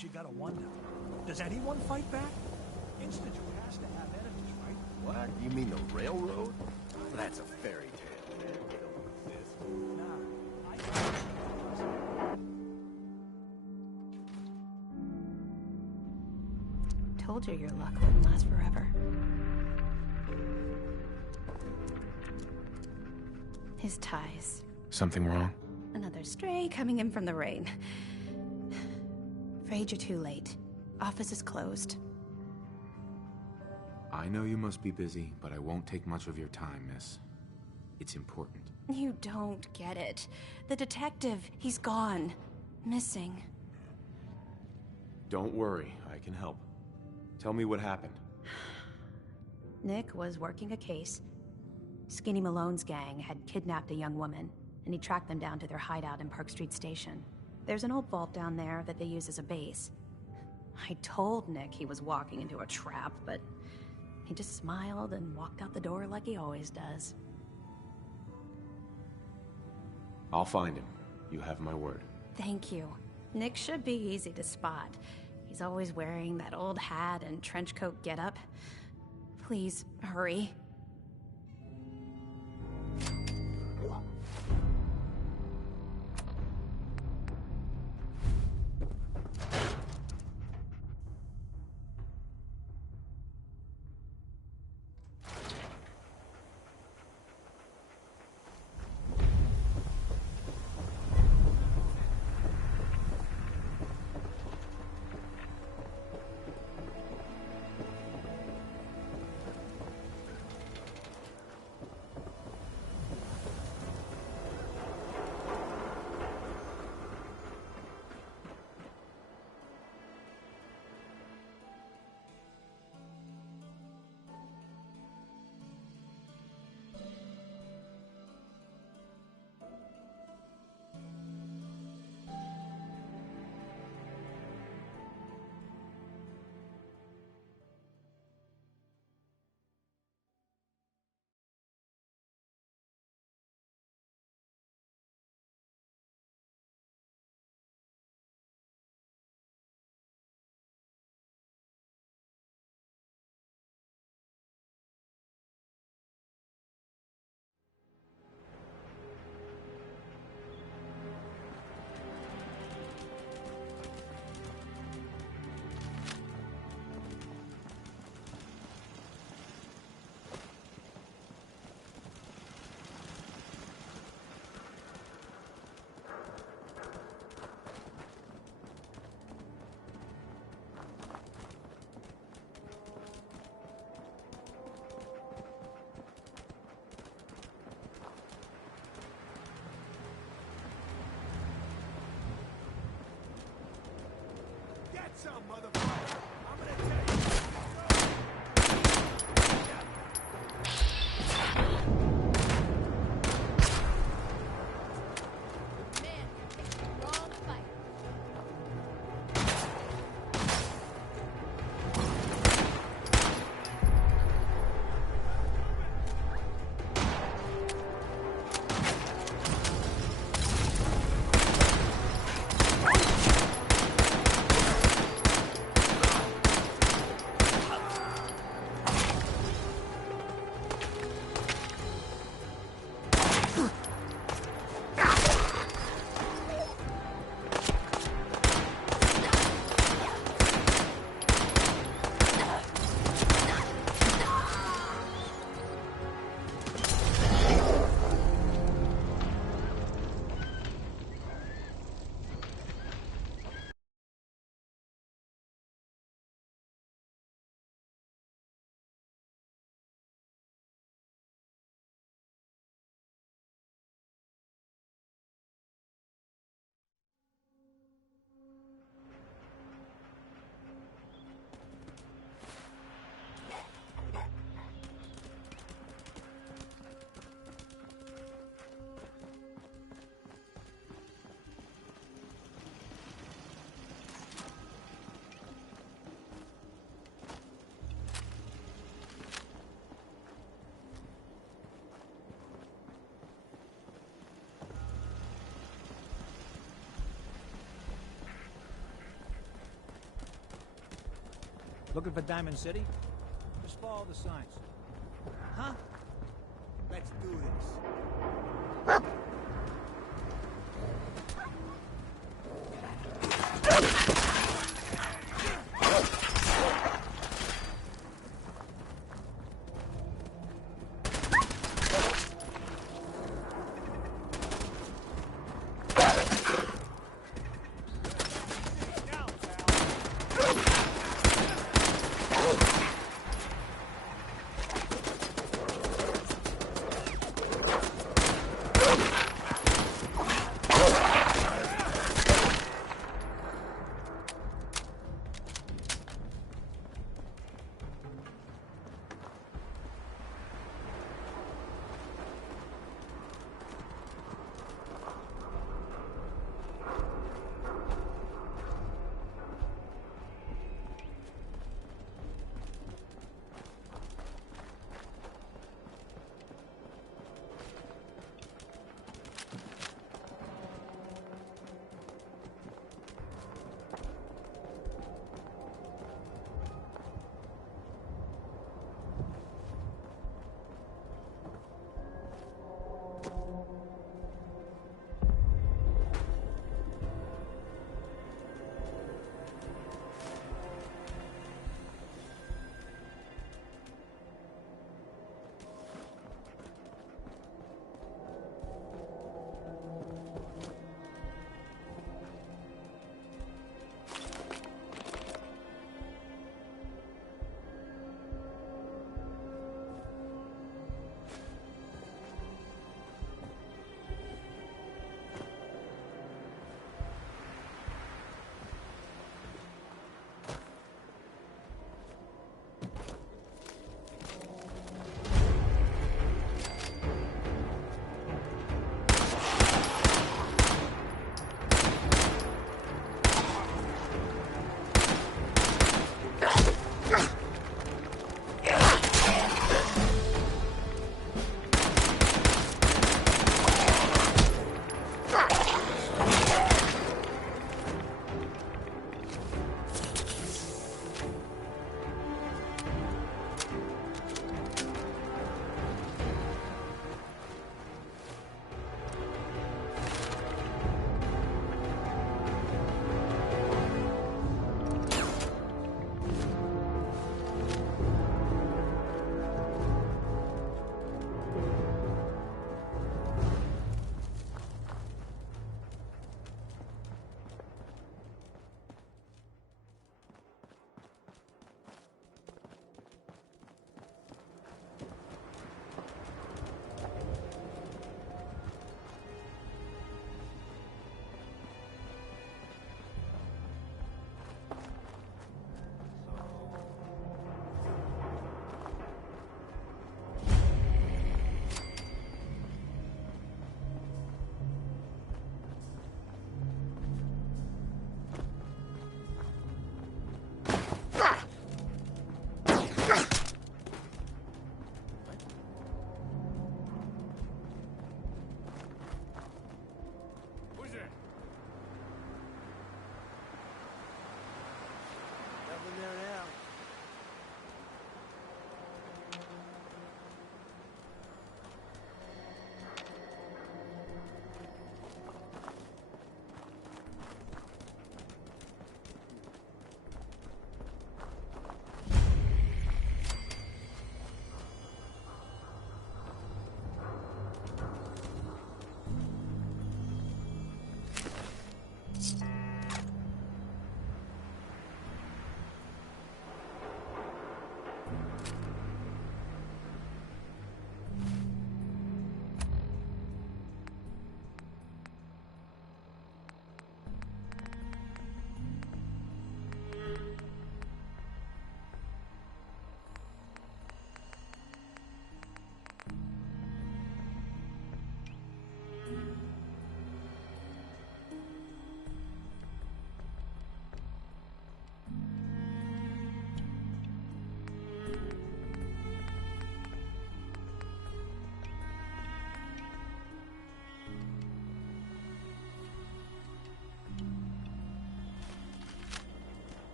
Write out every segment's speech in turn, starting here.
Sometimes you gotta wonder, does anyone fight back? Institute has to have enemies, right? What? You mean the railroad? That's a fairy tale, man. They don't exist. Nah, Told you your luck wouldn't last forever. His ties. Something wrong? Another stray coming in from the rain. Afraid you're too late. Office is closed. I know you must be busy, but I won't take much of your time, miss. It's important. You don't get it. The detective, he's gone. Missing. Don't worry, I can help. Tell me what happened. Nick was working a case. Skinny Malone's gang had kidnapped a young woman, and he tracked them down to their hideout in Park Street Station. There's an old vault down there that they use as a base. I told Nick he was walking into a trap, but he just smiled and walked out the door like he always does. I'll find him. You have my word. Thank you. Nick should be easy to spot. He's always wearing that old hat and trench coat getup. Please, hurry. Looking for Diamond City? Just follow the signs. Huh? Let's do this.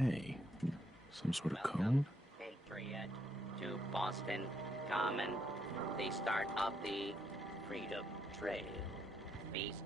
Hey, some sort of Welcome, code? Patriot, to Boston Common, the start of the Freedom Trail. Feast.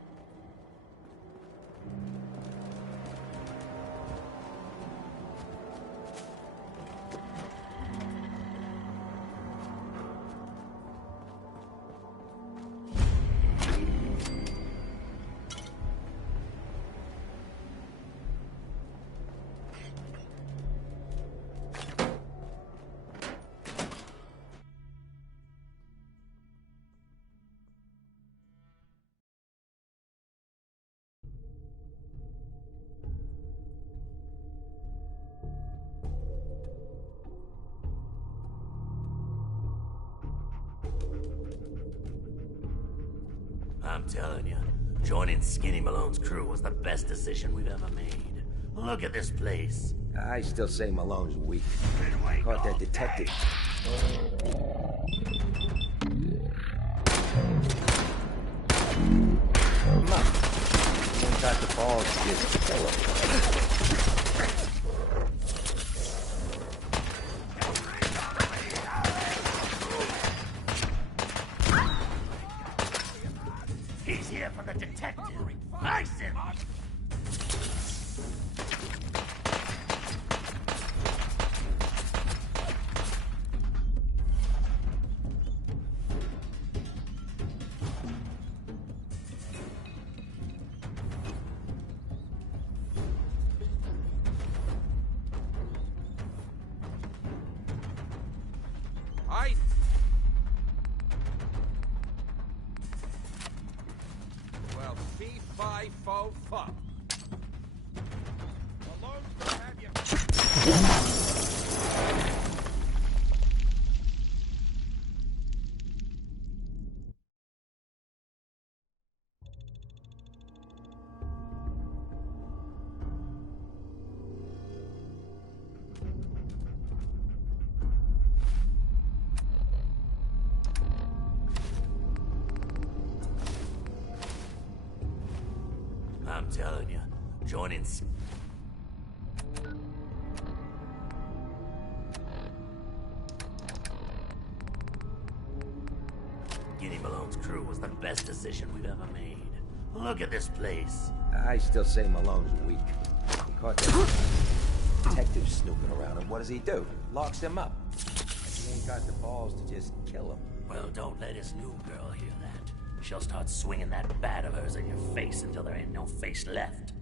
I'm telling you, joining Skinny Malone's crew was the best decision we've ever made. Look at this place. I still say Malone's weak. Caught that detective. Come on. Ain't got the balls to just kill him. He's here for the detective. Ice him! Ice! Well, fee-fi-fo-fum. Malone's gonna have you... I'm telling you, joining Skinny Malone's crew was the best decision we've ever made. Look at this place. I still say Malone's weak. He caught that detective snooping around, and what does he do? Locks him up. He ain't got the balls to just kill him. Well, don't let his new girl hear that. She'll start swinging that bat of hers in your face until there ain't no face left.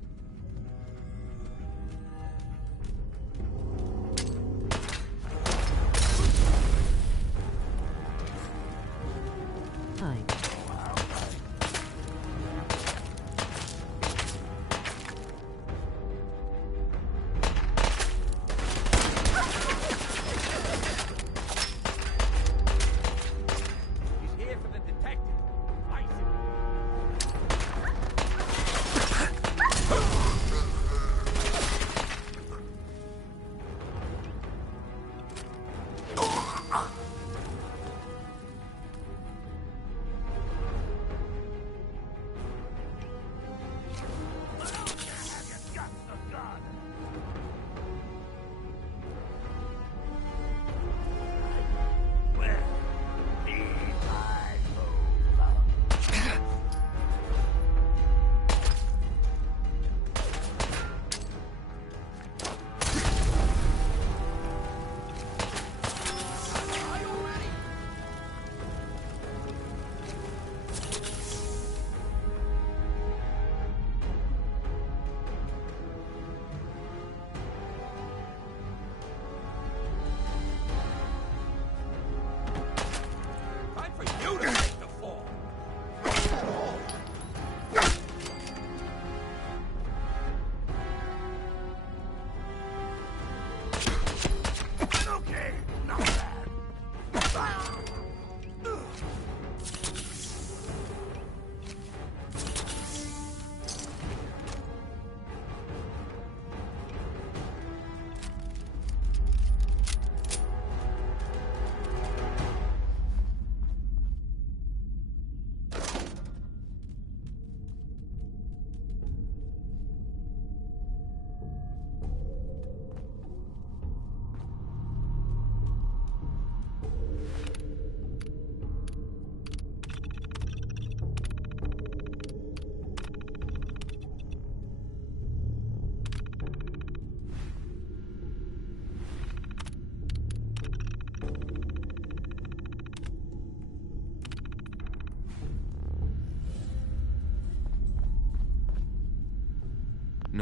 He's here for the detective. Ice him.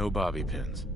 no bobby pins.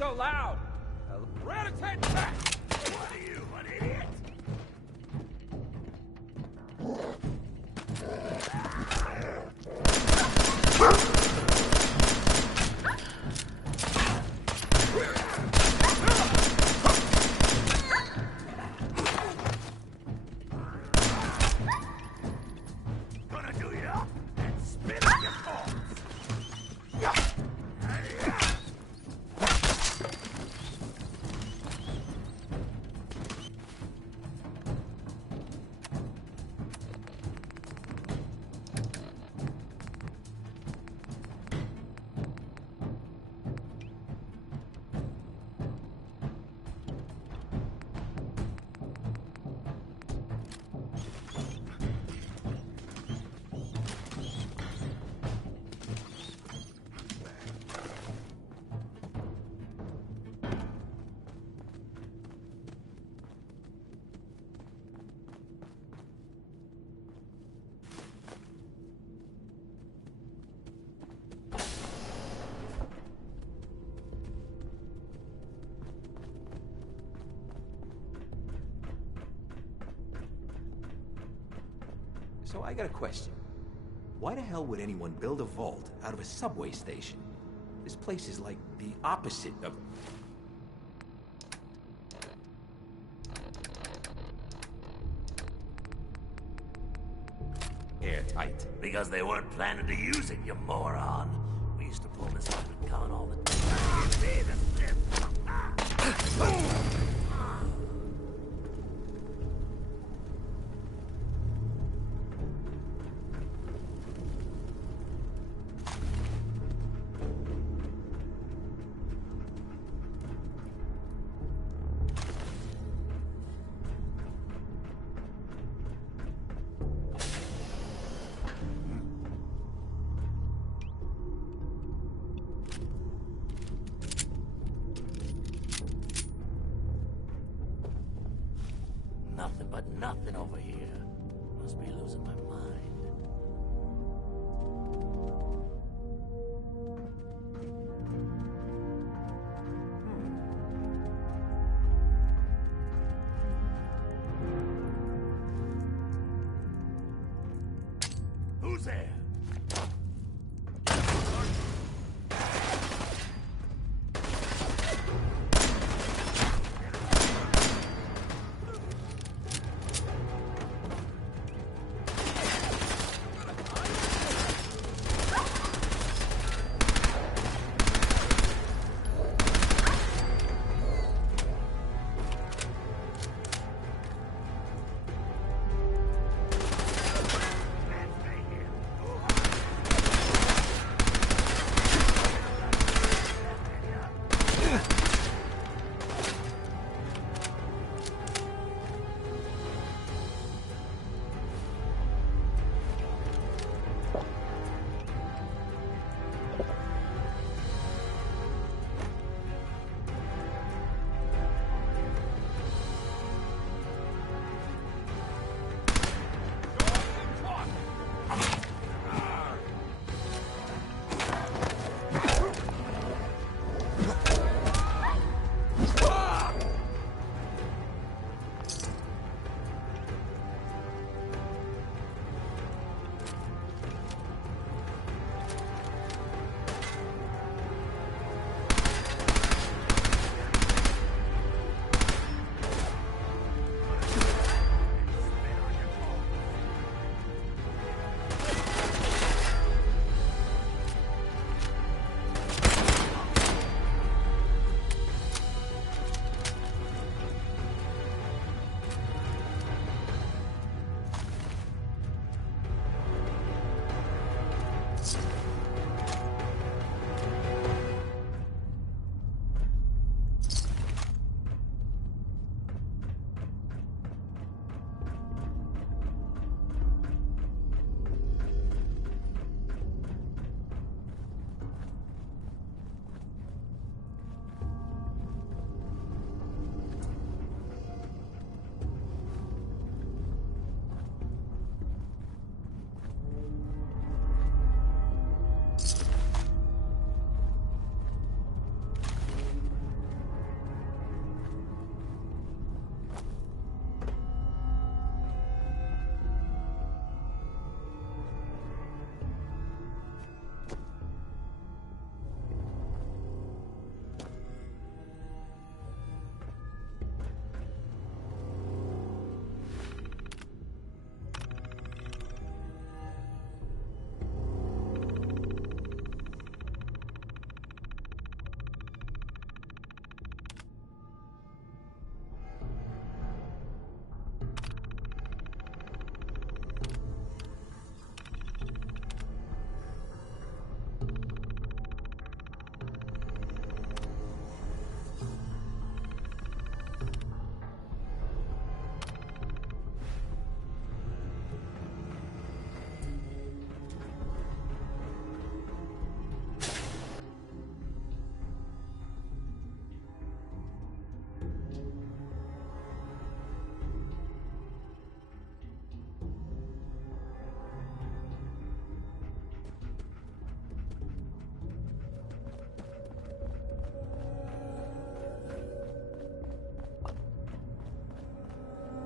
so loud? Rat-a-tat back! What are you, an idiot? Gonna do you up and spit on your corpse. So I got a question. Why the hell would anyone build a vault out of a subway station? This place is like the opposite of... airtight. Because they weren't planning to use it, you moron. We used to pull this fucking gun all the time. Nothing but nothing over here. Must be losing my mind. Who's there?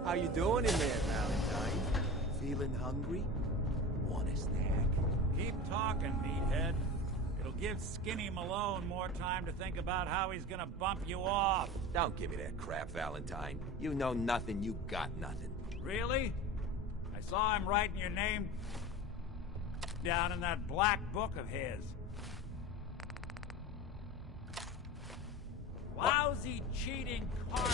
How you doing in there, Valentine? Feeling hungry? Want a snack? Keep talking, meathead. It'll give Skinny Malone more time to think about how he's gonna bump you off. Don't give me that crap, Valentine. You know nothing, you got nothing. Really? I saw him writing your name down in that black book of his. Lousy, cheating card.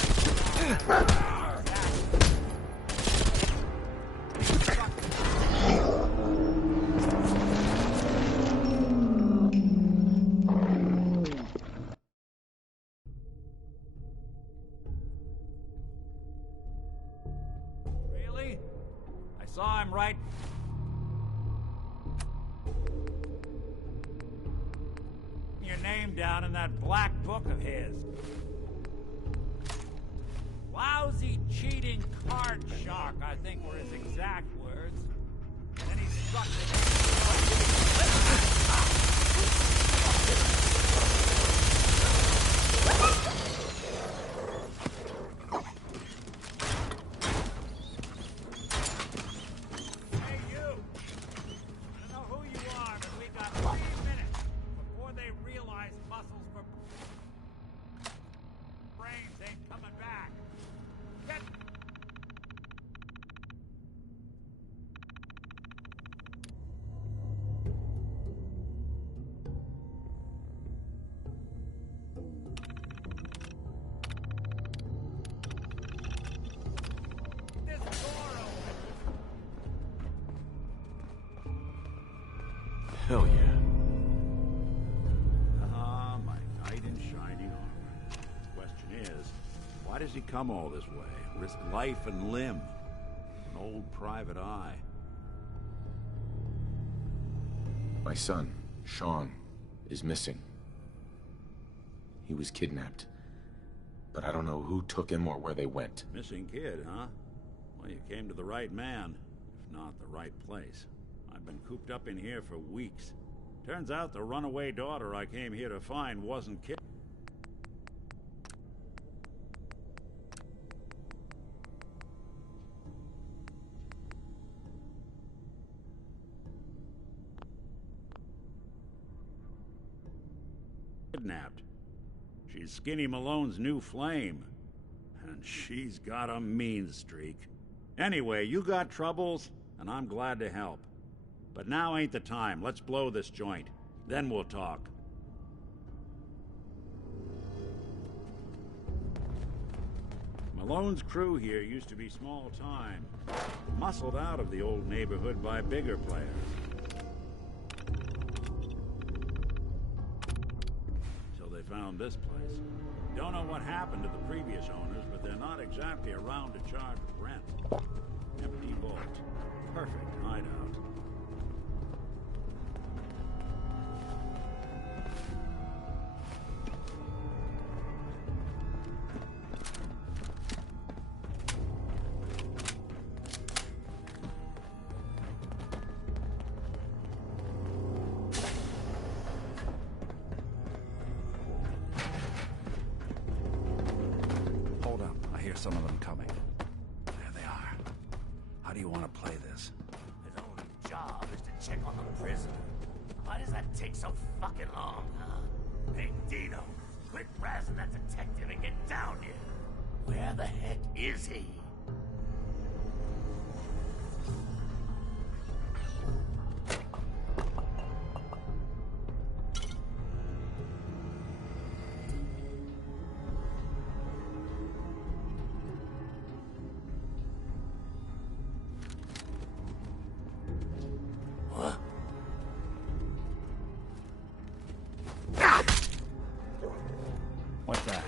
Really? I saw him write your name down in that black book of his. Lousy, cheating card shark, I think were his exact words. And then he struck Hey, you! I don't know who you are, but we got 3 minutes before they realize muscles for brains ain't coming back. Get... This door open! Hell yeah. Ah, my knight in shining armor. Question is, why does he come all this way? Risk life and limb? An old private eye. My son, Sean, is missing. He was kidnapped. But I don't know who took him or where they went. Missing kid, huh? Well, you came to the right man, if not the right place. I've been cooped up in here for weeks. Turns out the runaway daughter I came here to find wasn't kidnapped. She's Skinny Malone's new flame. And she's got a mean streak. Anyway, you got troubles, and I'm glad to help. But now ain't the time. Let's blow this joint. Then we'll talk. Malone's crew here used to be small time. Muscled out of the old neighborhood by bigger players. Found this place. Don't know what happened to the previous owners, but they're not exactly around to charge rent. Empty vault. Perfect hideout. Some of them coming. There they are. How do you want to play this? His only job is to check on the prisoner. Why does that take so fucking long, huh? Hey, Dino, quit razzing that detective and get down here. Where the heck is he? What's that?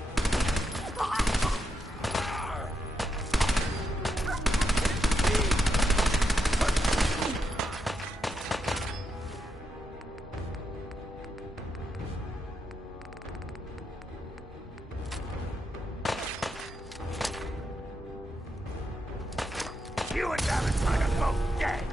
You and Valentine are both dead!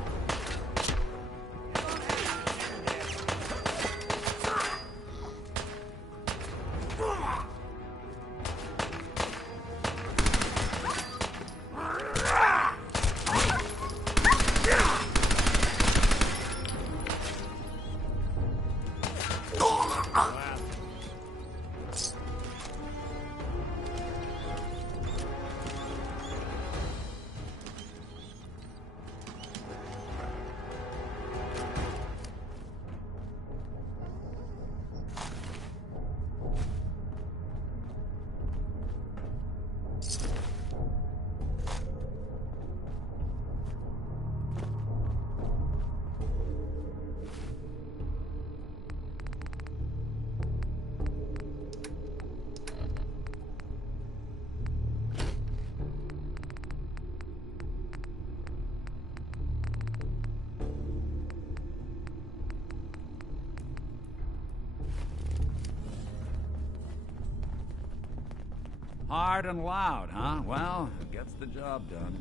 Hard and loud, huh? Well, it gets the job done.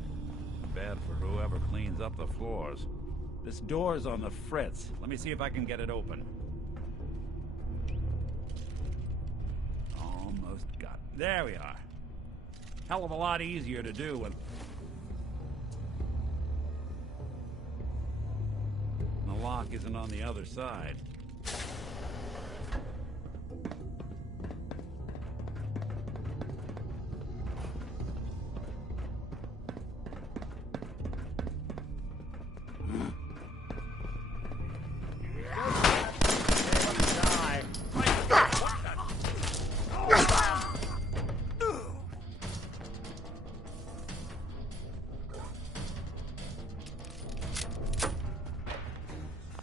Bad for whoever cleans up the floors. This door's on the fritz. Let me see if I can get it open. Almost got it. There we are. Hell of a lot easier to do when the lock isn't on the other side.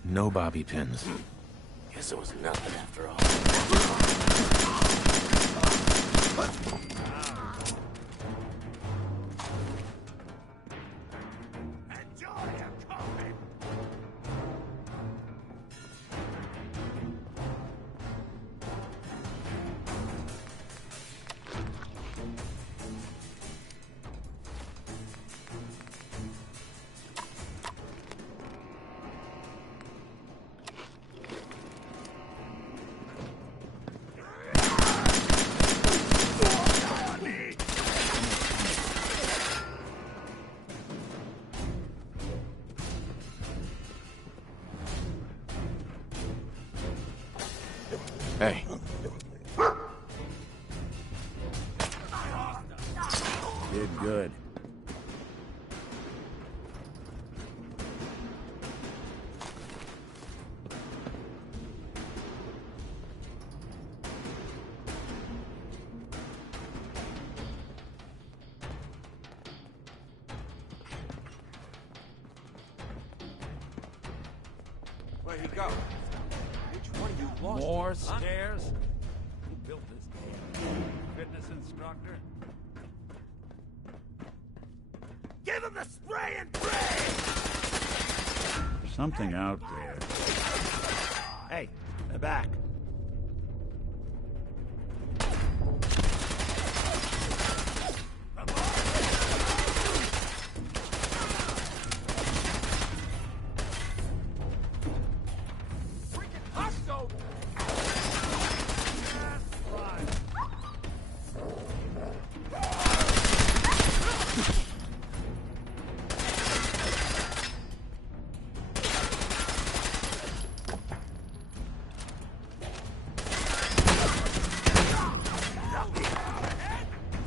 No bobby pins. Guess it was nothing after all. Enjoy your coffee! Hey. Did good. Where'd he go? Which one of you lost? More him, huh? stairs? Who built this damn fitness instructor? Give him the spray and pray! There's something out there. Hey, they're back.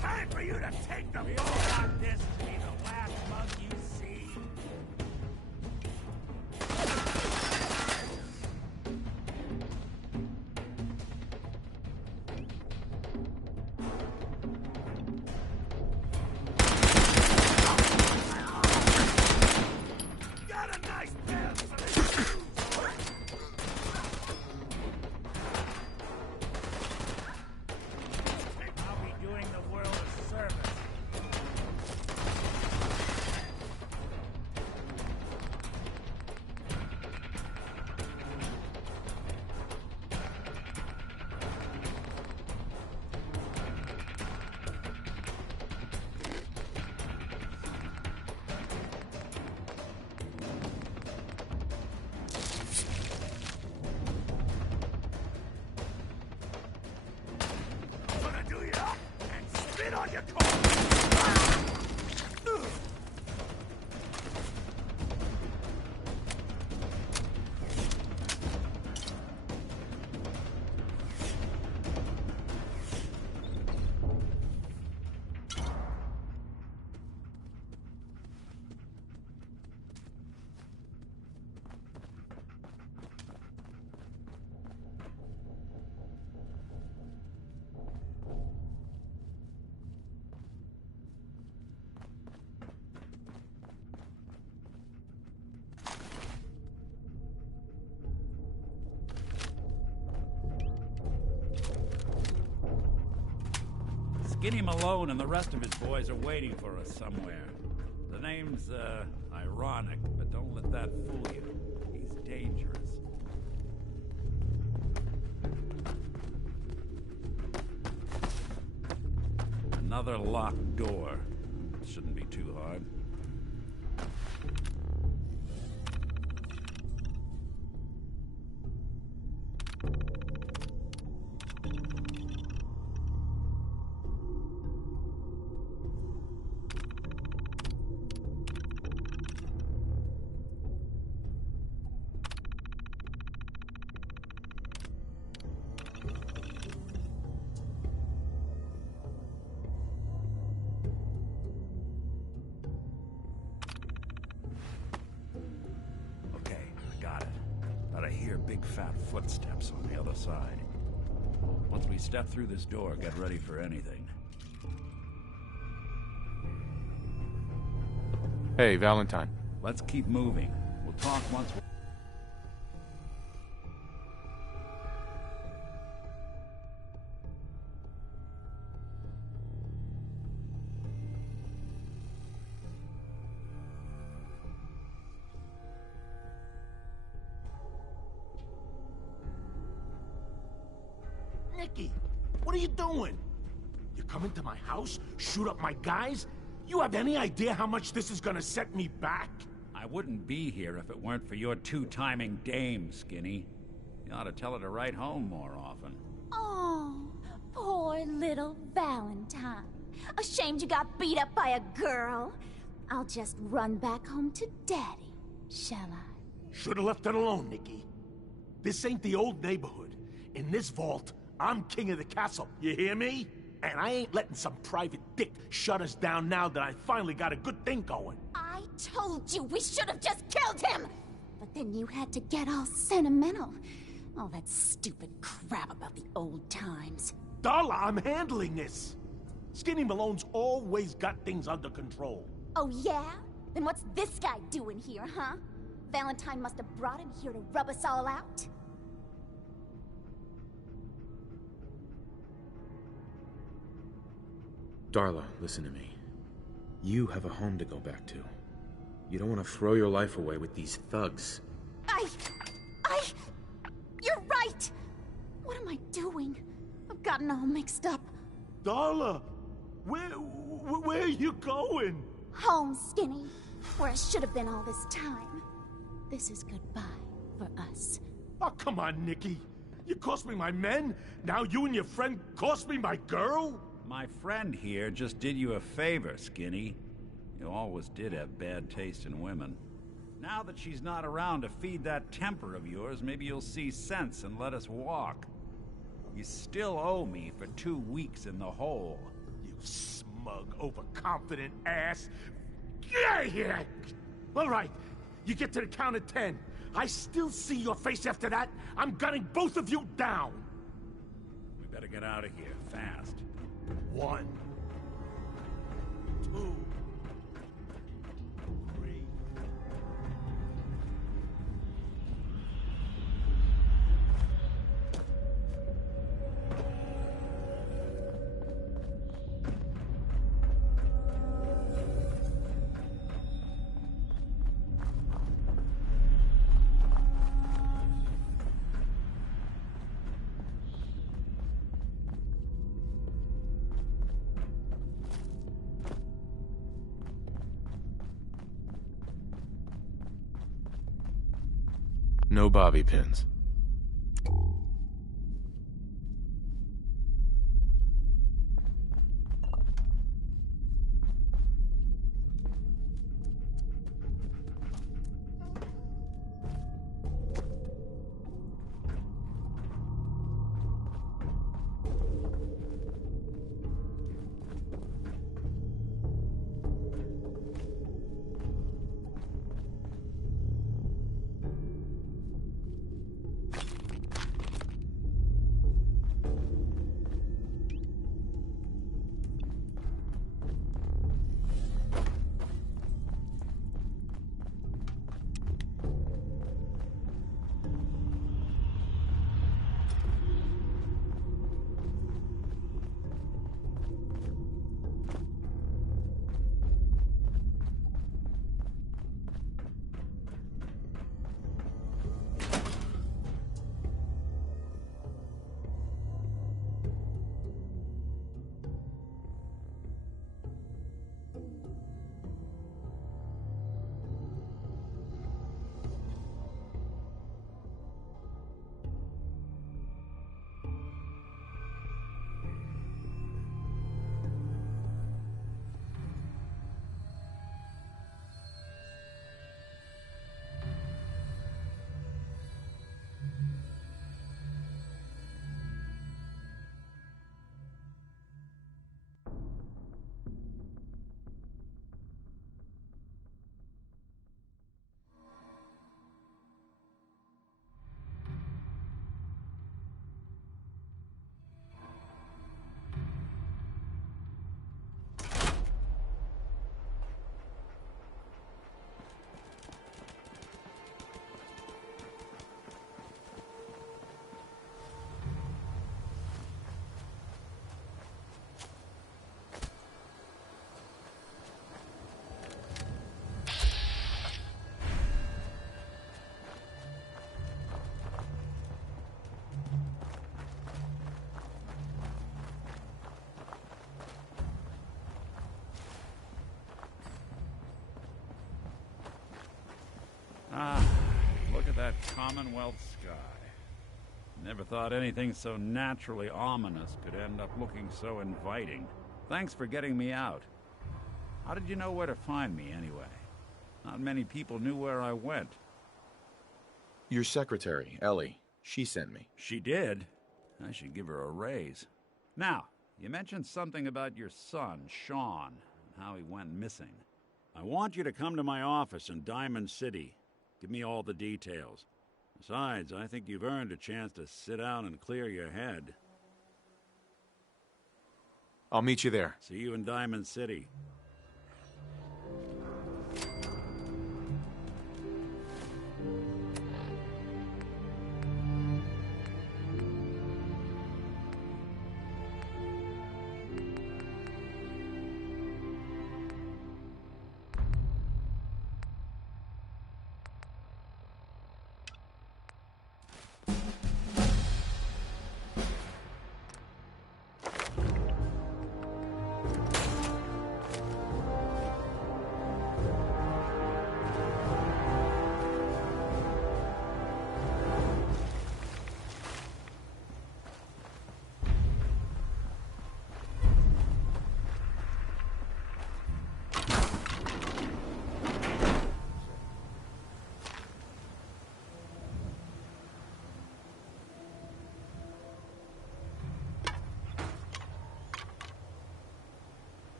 Time for you to take them! We all want this to be the last mug you see. Got a nice pair for the shoes! I'll be doing the world a service. I'm gonna do you up and spit on your corpse! Skinny Malone and the rest of his boys are waiting for us somewhere. The name's, ironic, but don't let that fool you. He's dangerous. Another locked door. Shouldn't be too hard. Big fat footsteps on the other side. Once we step through this door, get ready for anything. Hey, Valentine. Let's keep moving. We'll talk once we're... Nicky, what are you doing? You come into my house, shoot up my guys? You have any idea how much this is gonna set me back? I wouldn't be here if it weren't for your two-timing dame, Skinny. You ought to tell her to write home more often. Oh, poor little Valentine. Ashamed you got beat up by a girl? I'll just run back home to Daddy, shall I? Should've left it alone, Nicky. This ain't the old neighborhood. In this vault, I'm king of the castle, you hear me? And I ain't letting some private dick shut us down now that I finally got a good thing going. I told you we should have just killed him! But then you had to get all sentimental. All that stupid crap about the old times. Darla, I'm handling this. Skinny Malone's always got things under control. Oh yeah? Then what's this guy doing here, huh? Valentine must have brought him here to rub us all out? Darla, listen to me. You have a home to go back to. You don't want to throw your life away with these thugs. You're right! What am I doing? I've gotten all mixed up. Darla, where are you going? Home, Skinny. Where I should have been all this time. This is goodbye for us. Oh, come on, Nicky. You cost me my men, now you and your friend cost me my girl? My friend here just did you a favor, Skinny. You always did have bad taste in women. Now that she's not around to feed that temper of yours, maybe you'll see sense and let us walk. You still owe me for 2 weeks in the hole. You smug, overconfident ass. Get out of here! All right, you get to the count of 10. I still see your face after that. I'm gunning both of you down. We better get out of here, fast. 1, 2, 3. No bobby pins. Commonwealth sky. Never thought anything so naturally ominous could end up looking so inviting. Thanks for getting me out. How did you know where to find me, anyway? Not many people knew where I went. Your secretary, Ellie, she sent me. She did? I should give her a raise. Now, you mentioned something about your son, Sean, and how he went missing. I want you to come to my office in Diamond City. Give me all the details. Besides, I think you've earned a chance to sit down and clear your head. I'll meet you there. See you in Diamond City.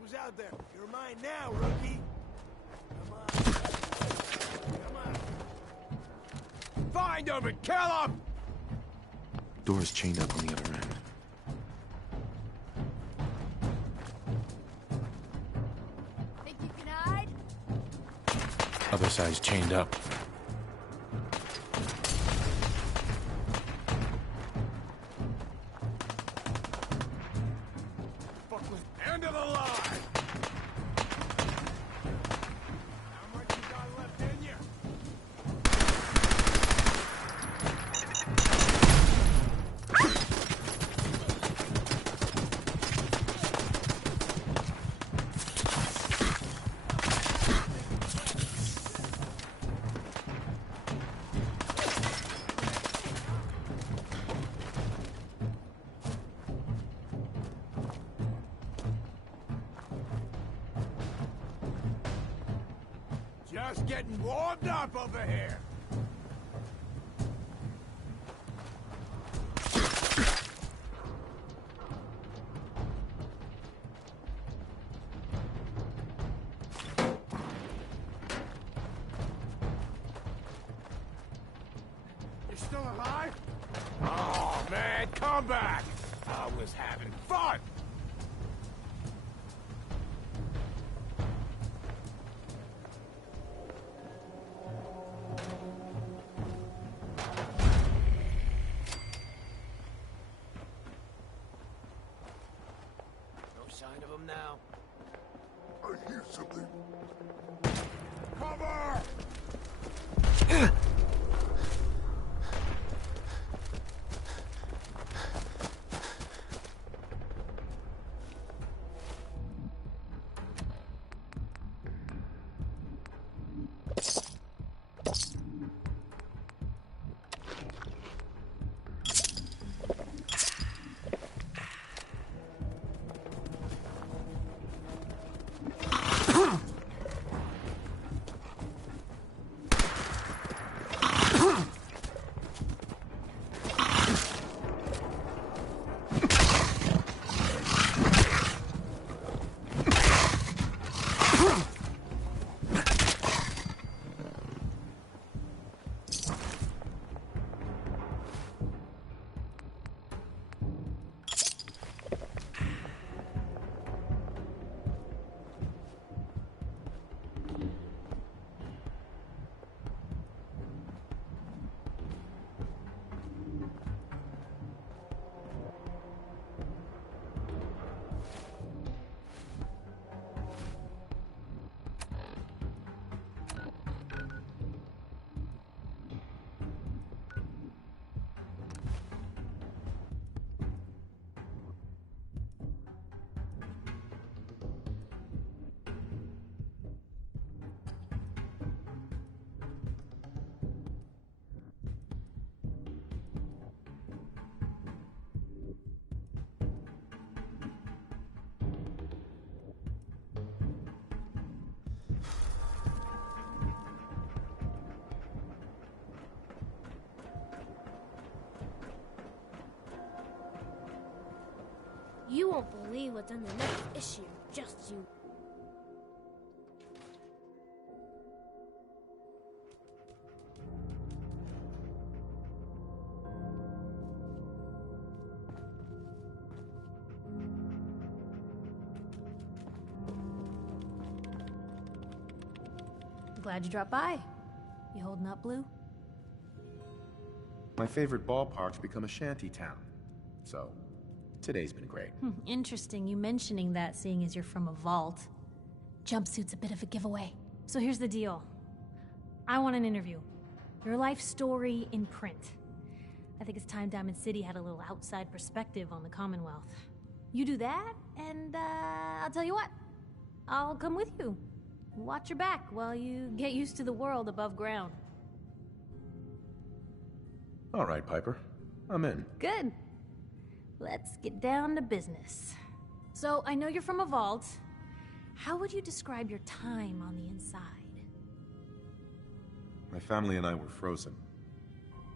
Who's out there? You're mine now, rookie. Come on. Come on. Find him and kill him! Door's chained up on the other end. Think you can hide? Other side's chained up. End of the line! How much you got left in you? Just getting warmed up over here. You still alive? Oh, man, come back. I was having fun. Sign of him now. I hear something. Cover! You won't believe what's in the next issue. Just you. Glad you dropped by. You holding up, Blue? My favorite ballpark's become a shanty town. So, today's been great. Interesting you mentioning that, seeing as you're from a vault. Jumpsuit's a bit of a giveaway. So here's the deal. I want an interview. Your life story in print. I think it's time Diamond City had a little outside perspective on the Commonwealth. You do that, and I'll tell you what. I'll come with you. Watch your back while you get used to the world above ground. All right, Piper. I'm in. Good. Let's get down to business. So, I know you're from a vault. How would you describe your time on the inside? My family and I were frozen.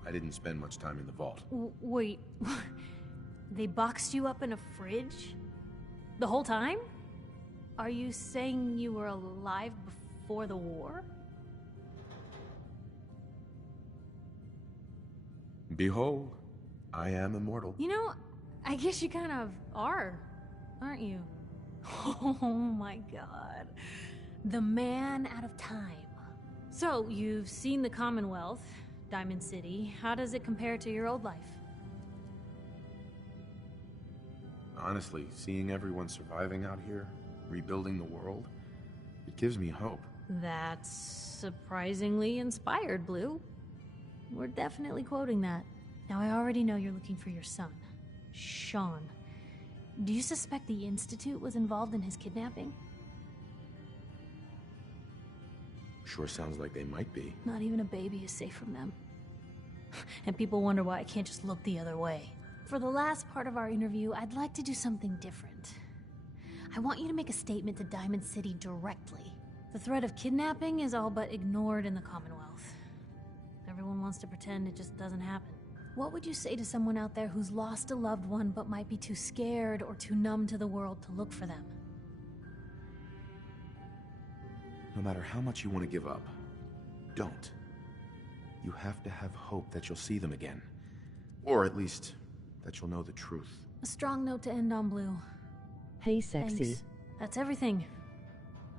I didn't spend much time in the vault. Wait, they boxed you up in a fridge? The whole time? Are you saying you were alive before the war? Behold, I am immortal. You know, I guess you kind of are, aren't you? Oh my god. The man out of time. So, you've seen the Commonwealth, Diamond City. How does it compare to your old life? Honestly, seeing everyone surviving out here, rebuilding the world, it gives me hope. That's surprisingly inspired, Blue. We're definitely quoting that. Now, I already know you're looking for your son, Sean. Do you suspect the Institute was involved in his kidnapping? Sure sounds like they might be. Not even a baby is safe from them. And people wonder why I can't just look the other way. For the last part of our interview, I'd like to do something different. I want you to make a statement to Diamond City directly. The threat of kidnapping is all but ignored in the Commonwealth. Everyone wants to pretend it just doesn't happen. What would you say to someone out there who's lost a loved one but might be too scared or too numb to the world to look for them? No matter how much you want to give up, don't. You have to have hope that you'll see them again. Or at least, that you'll know the truth. A strong note to end on, Blue. Hey, sexy. Thanks. That's everything.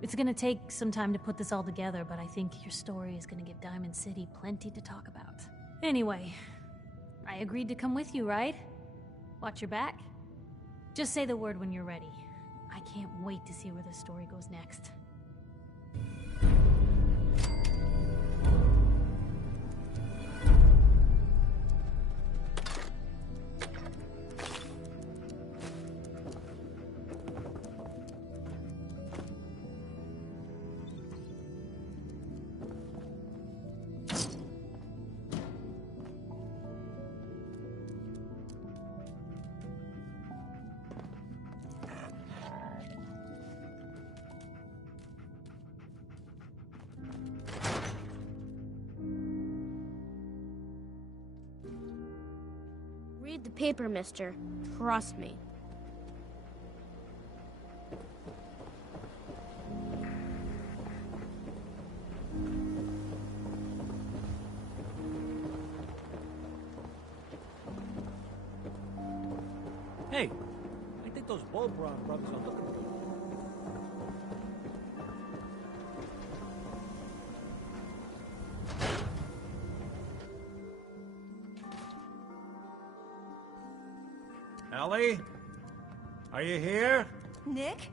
It's gonna take some time to put this all together, but I think your story is gonna give Diamond City plenty to talk about. Anyway, I agreed to come with you, right? Watch your back? Just say the word when you're ready. I can't wait to see where this story goes next. Read the paper, mister. Trust me. Hey, I think those Bulbron brothers are looking for you. Ellie? Are you here? Nick?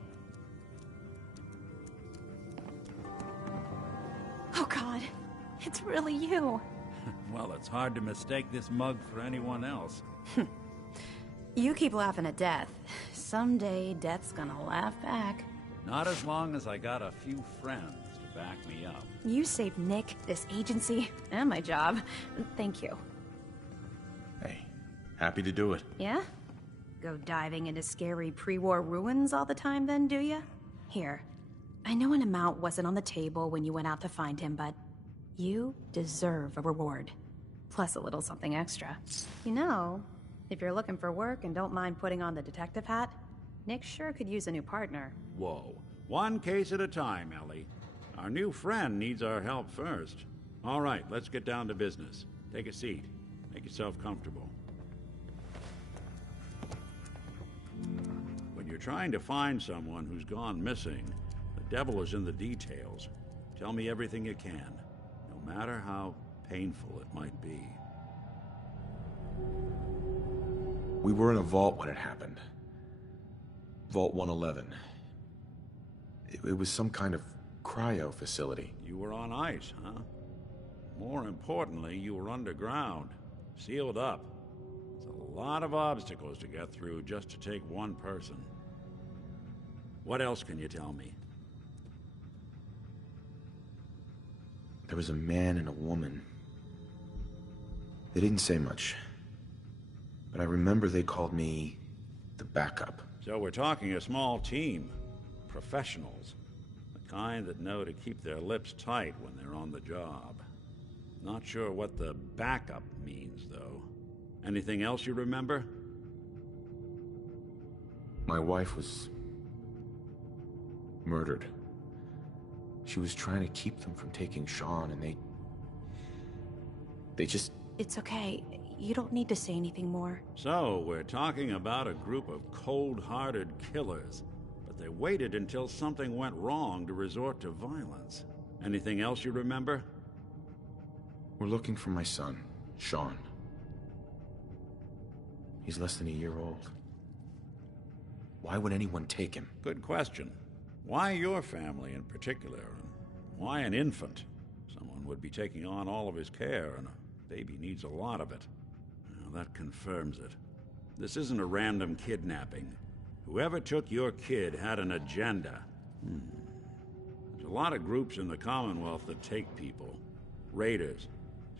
Oh god, it's really you. Well, it's hard to mistake this mug for anyone else. You keep laughing at death. Someday, death's gonna laugh back. Not as long as I got a few friends to back me up. You saved Nick, this agency, and my job. Thank you. Hey, happy to do it. Yeah? Go diving into scary pre-war ruins all the time then, do ya? Here, I know an amount wasn't on the table when you went out to find him, but you deserve a reward. Plus a little something extra. You know, if you're looking for work and don't mind putting on the detective hat, Nick sure could use a new partner. Whoa. One case at a time, Ellie. Our new friend needs our help first. All right, let's get down to business. Take a seat. Make yourself comfortable. When you're trying to find someone who's gone missing, the devil is in the details. Tell me everything you can, no matter how painful it might be. We were in a vault when it happened. Vault 111. It was some kind of cryo facility. You were on ice, huh? More importantly, you were underground, sealed up. It's a lot of obstacles to get through just to take one person. What else can you tell me? There was a man and a woman. They didn't say much. But I remember they called me the backup. So we're talking a small team. Professionals. The kind that know to keep their lips tight when they're on the job. Not sure what the backup means, though. Anything else you remember? My wife was murdered. She was trying to keep them from taking Sean, and they just... It's okay. You don't need to say anything more. So, we're talking about a group of cold-hearted killers, but they waited until something went wrong to resort to violence. Anything else you remember? We're looking for my son, Sean. He's less than a year old. Why would anyone take him? Good question. Why your family in particular? And why an infant? Someone would be taking on all of his care, and a baby needs a lot of it. Now, that confirms it. This isn't a random kidnapping. Whoever took your kid had an agenda. There's a lot of groups in the Commonwealth that take people. Raiders,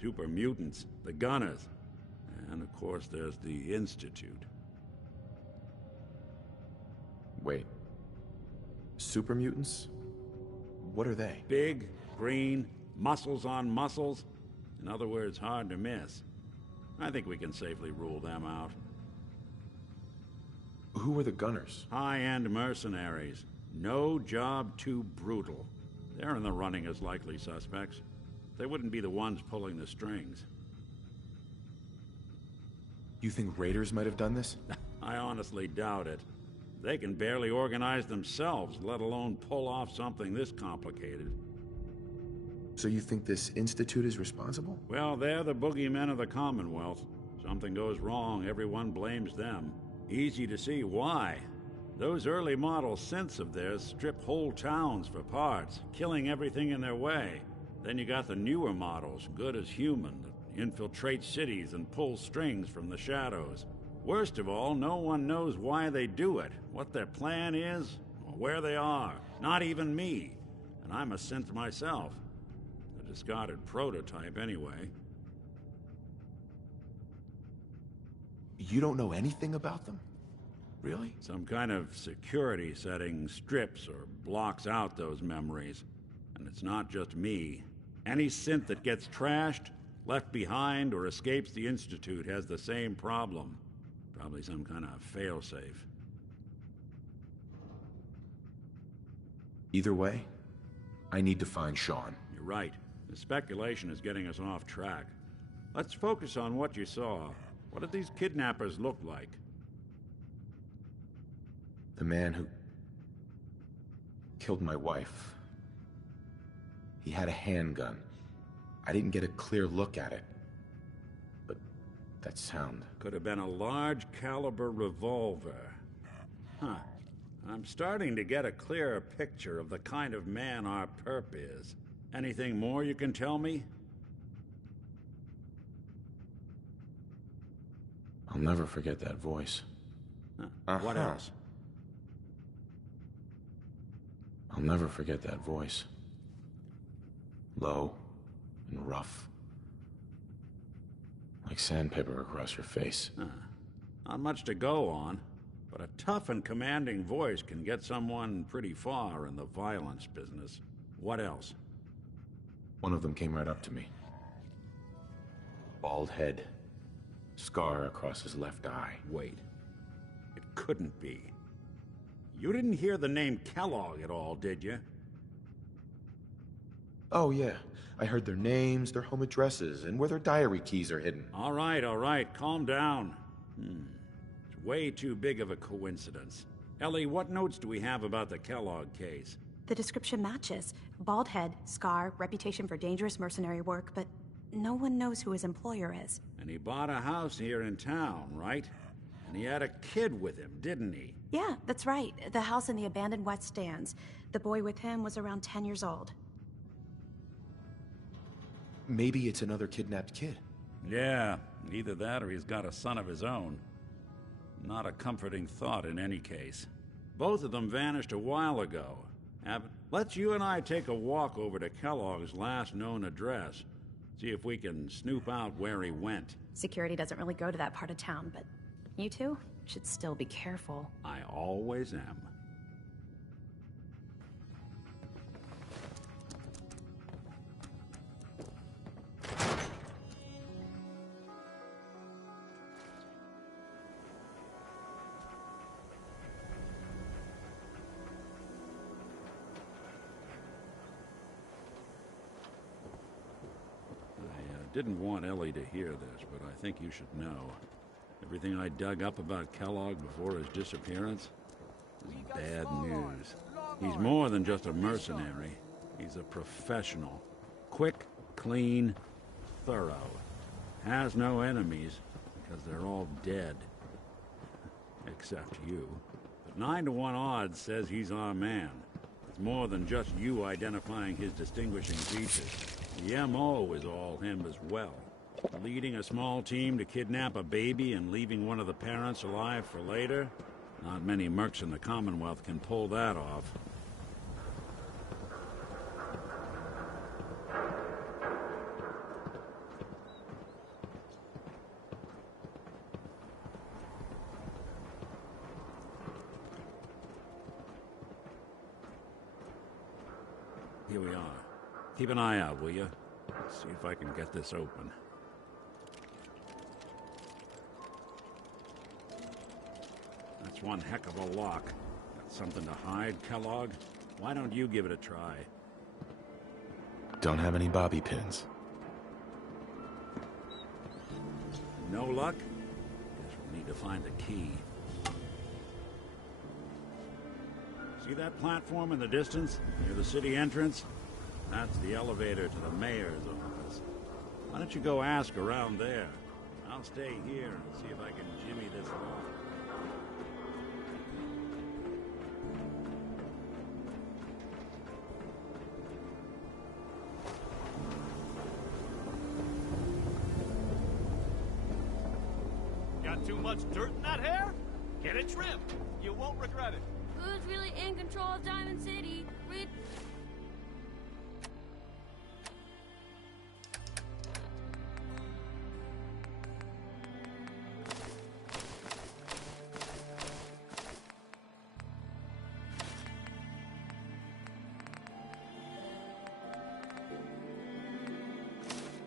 super mutants, the Gunners, and of course there's the Institute. Wait. Super mutants? What are they? Big, green, muscles on muscles. In other words, hard to miss. I think we can safely rule them out. Who are the Gunners? High-end mercenaries. No job too brutal. They're in the running as likely suspects. They wouldn't be the ones pulling the strings. You think raiders might have done this? I honestly doubt it. They can barely organize themselves, let alone pull off something this complicated. So you think this Institute is responsible? Well, they're the boogeymen of the Commonwealth. Something goes wrong, everyone blames them. Easy to see why. Those early model synths of theirs strip whole towns for parts, killing everything in their way. Then you got the newer models, good as human, that infiltrate cities and pull strings from the shadows. Worst of all, no one knows why they do it, what their plan is, or where they are. Not even me. And I'm a synth myself. A discarded prototype, anyway. You don't know anything about them? Really? Some kind of security setting strips or blocks out those memories. And it's not just me. Any synth that gets trashed, left behind, or escapes the Institute has the same problem. Probably some kind of failsafe. Either way, I need to find Sean. You're right. The speculation is getting us off track. Let's focus on what you saw. What did these kidnappers look like? The man who killed my wife. He had a handgun. I didn't get a clear look at it. But that sound... Could have been a large caliber revolver. Huh. I'm starting to get a clearer picture of the kind of man our perp is. Anything more you can tell me? I'll never forget that voice. What else? I'll never forget that voice. Low and rough. Like sandpaper across your face. Not much to go on, but a tough and commanding voice can get someone pretty far in the violence business. What else? One of them came right up to me. Bald head. Scar across his left eye. Wait. It couldn't be. You didn't hear the name Kellogg at all, did you? Oh, yeah. I heard their names, their home addresses, and where their diary keys are hidden. All right. Calm down. It's way too big of a coincidence. Ellie, what notes do we have about the Kellogg case? The description matches. Bald head, scar, reputation for dangerous mercenary work, but no one knows who his employer is. And he bought a house here in town, right? And he had a kid with him, didn't he? Yeah, that's right. The house in the abandoned West Stands. The boy with him was around 10 years old. Maybe it's another kidnapped kid. Yeah, either that or he's got a son of his own. Not a comforting thought in any case. Both of them vanished a while ago. Let's you and I take a walk over to Kellogg's last known address. See if we can snoop out where he went. Security doesn't really go to that part of town, but you two should still be careful. I always am. Didn't want Ellie to hear this, but I think you should know. Everything I dug up about Kellogg before his disappearance is bad news. He's more than just a mercenary. He's a professional. Quick, clean, thorough. Has no enemies, because they're all dead. Except you. But 9 to 1 odds says he's our man. It's more than just you identifying his distinguishing features. The MO is all him as well. Leading a small team to kidnap a baby and leaving one of the parents alive for later? Not many mercs in the Commonwealth can pull that off. Here we are. Keep an eye out, will you? Let's see if I can get this open. That's one heck of a lock. Got something to hide, Kellogg? Why don't you give it a try? Don't have any bobby pins. No luck? Guess we'll need to find the key. See that platform in the distance, near the city entrance? That's the elevator to the mayor's office. Why don't you go ask around there? I'll stay here and see if I can jimmy this lock. Got too much dirt in that hair? Get it trimmed. You won't regret it. Who's really in control of Diamond City?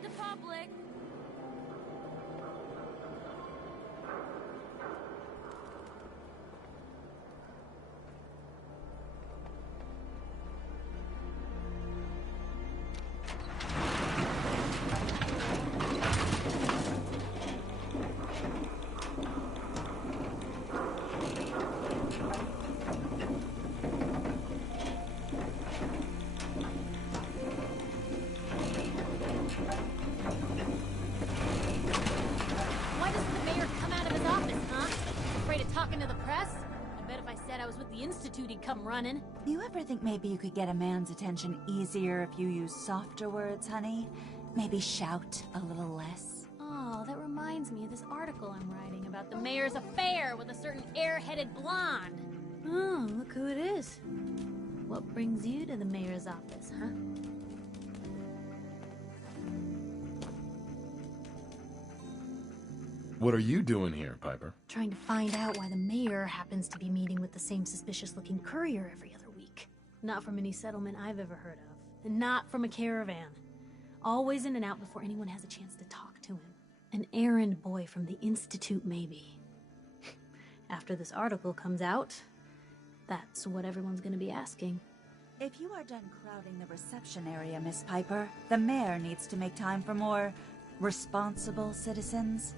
The public. Why doesn't the mayor come out of his office, huh? Afraid of talking to the press? I bet if I said I was with the Institute, he'd come running. You ever think maybe you could get a man's attention easier if you use softer words, honey? Maybe shout a little less? Oh, that reminds me of this article I'm writing about the mayor's affair with a certain air-headed blonde. Oh, look who it is. What brings you to the mayor's office, huh? What are you doing here, Piper? Trying to find out why the mayor happens to be meeting with the same suspicious-looking courier every other week. Not from any settlement I've ever heard of. And not from a caravan. Always in and out before anyone has a chance to talk to him. An errand boy from the Institute, maybe. After this article comes out, That's what everyone's gonna be asking. If you are done crowding the reception area, Miss Piper, the mayor needs to make time for more responsible citizens.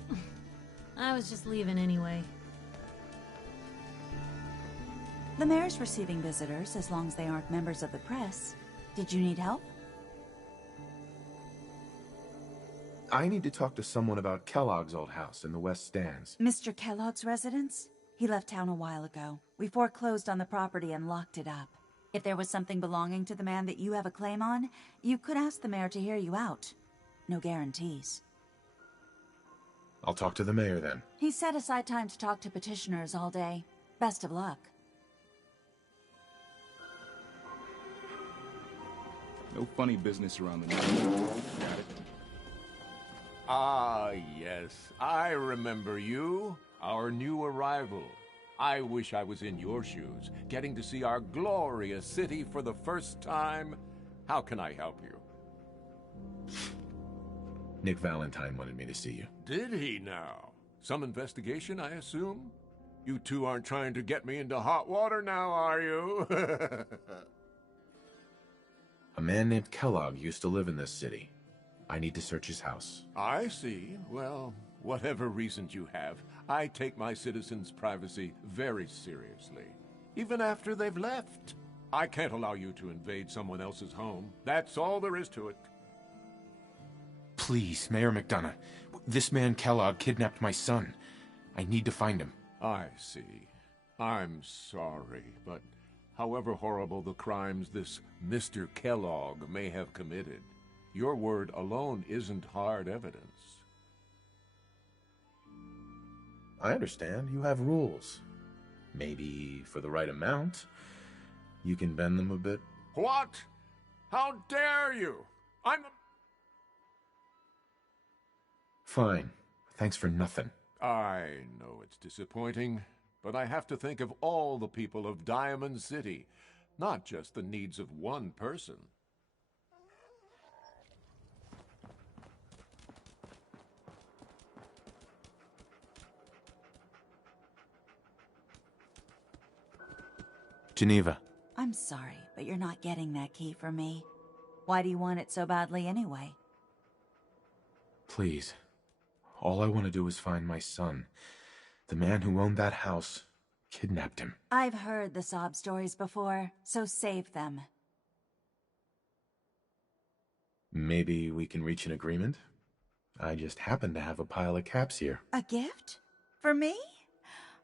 I was just leaving anyway. The mayor's receiving visitors as long as they aren't members of the press. Did you need help? I need to talk to someone about Kellogg's old house in the West Stands. Mr. Kellogg's residence? He left town a while ago. We foreclosed on the property and locked it up. If there was something belonging to the man that you have a claim on, you could ask the mayor to hear you out. No guarantees. I'll talk to the mayor then. He set aside time to talk to petitioners all day. Best of luck. No funny business around the neighborhood. Got it? Ah, yes. I remember you. Our new arrival. I wish I was in your shoes, getting to see our glorious city for the first time. How can I help you? Nick Valentine wanted me to see you. Did he now? Some investigation, I assume? You two aren't trying to get me into hot water now, are you? A man named Kellogg used to live in this city. I need to search his house. I see. Well, whatever reasons you have, I take my citizens' privacy very seriously. Even after they've left. I can't allow you to invade someone else's home. That's all there is to it. Please, Mayor McDonough. This man Kellogg kidnapped my son. I need to find him. I see. I'm sorry, but however horrible the crimes this Mr. Kellogg may have committed, your word alone isn't hard evidence. I understand. You have rules. Maybe for the right amount, you can bend them a bit. What? How dare you? I'm the... Fine. Thanks for nothing. I know it's disappointing, but I have to think of all the people of Diamond City, not just the needs of one person. Geneva. I'm sorry, but you're not getting that key from me. Why do you want it so badly anyway? Please. All I want to do is find my son. The man who owned that house kidnapped him. I've heard the sob stories before, so save them. Maybe we can reach an agreement? I just happen to have a pile of caps here. A gift? For me?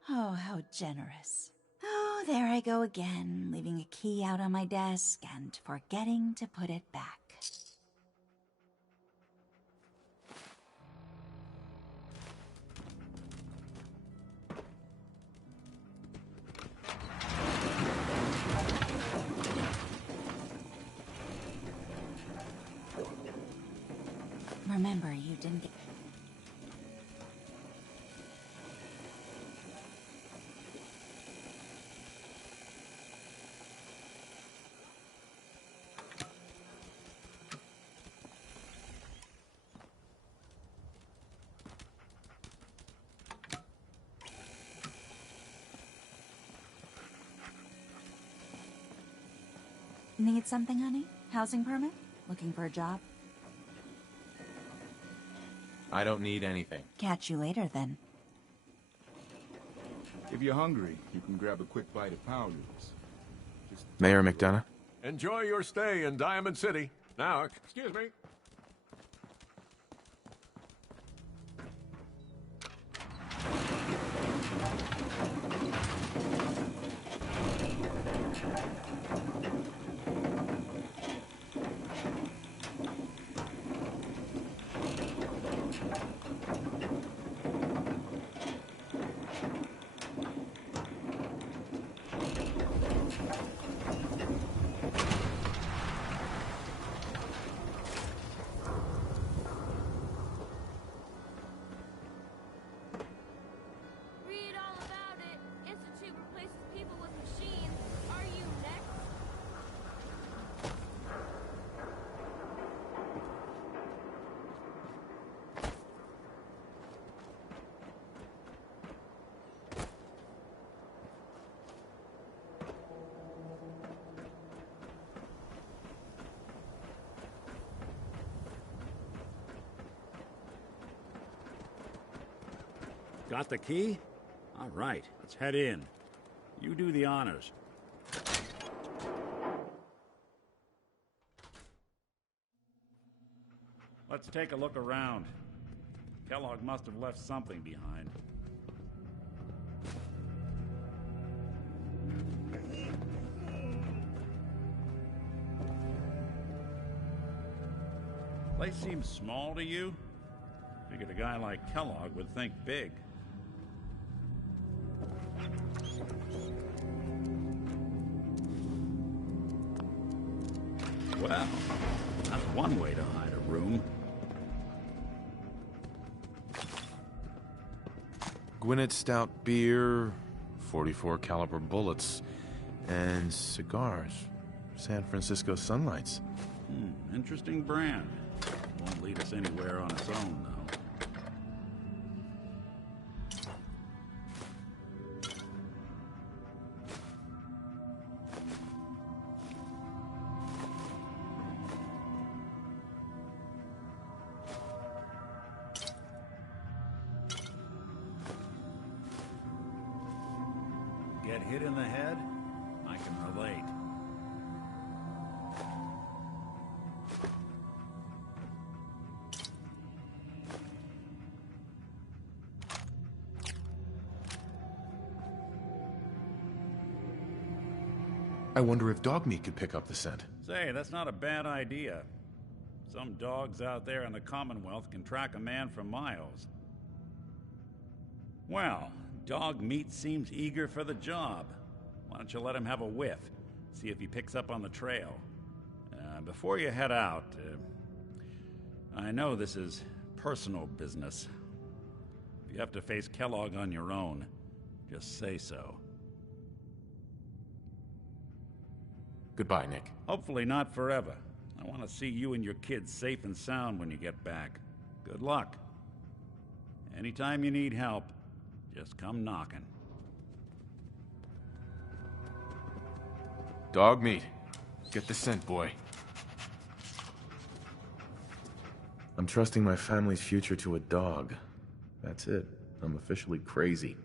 Oh, how generous. Oh, there I go again, leaving a key out on my desk and forgetting to put it back. Remember, you didn't get... Need something, honey? Housing permit? Looking for a job? I don't need anything. Catch you later, then. If you're hungry, you can grab a quick bite of power noodles. Mayor McDonough? Enjoy your stay in Diamond City. Now, excuse me. Read all about it. Institute replaces people with machines. Are you next? Got the key? All right, let's head in. You do the honors. Let's take a look around. Kellogg must have left something behind. Place seems small to you? Figured a guy like Kellogg would think big. Well, that's one way to hide a room. Gwinnett Stout beer, 44 caliber bullets, and cigars. San Francisco Sunlights. Interesting brand. Won't lead us anywhere on its own, though. Get hit in the head? I can relate. I wonder if dog meat could pick up the scent. Say, that's not a bad idea. Some dogs out there in the Commonwealth can track a man for miles. Well, dog meat seems eager for the job. Why don't you let him have a whiff? See if he picks up on the trail. Before you head out, I know this is personal business. If you have to face Kellogg on your own, just say so. Goodbye, Nick. Hopefully not forever. I want to see you and your kids safe and sound when you get back. Good luck. Anytime you need help, just come knocking. Dog meat. Get the scent, boy. I'm trusting my family's future to a dog. That's it. I'm officially crazy.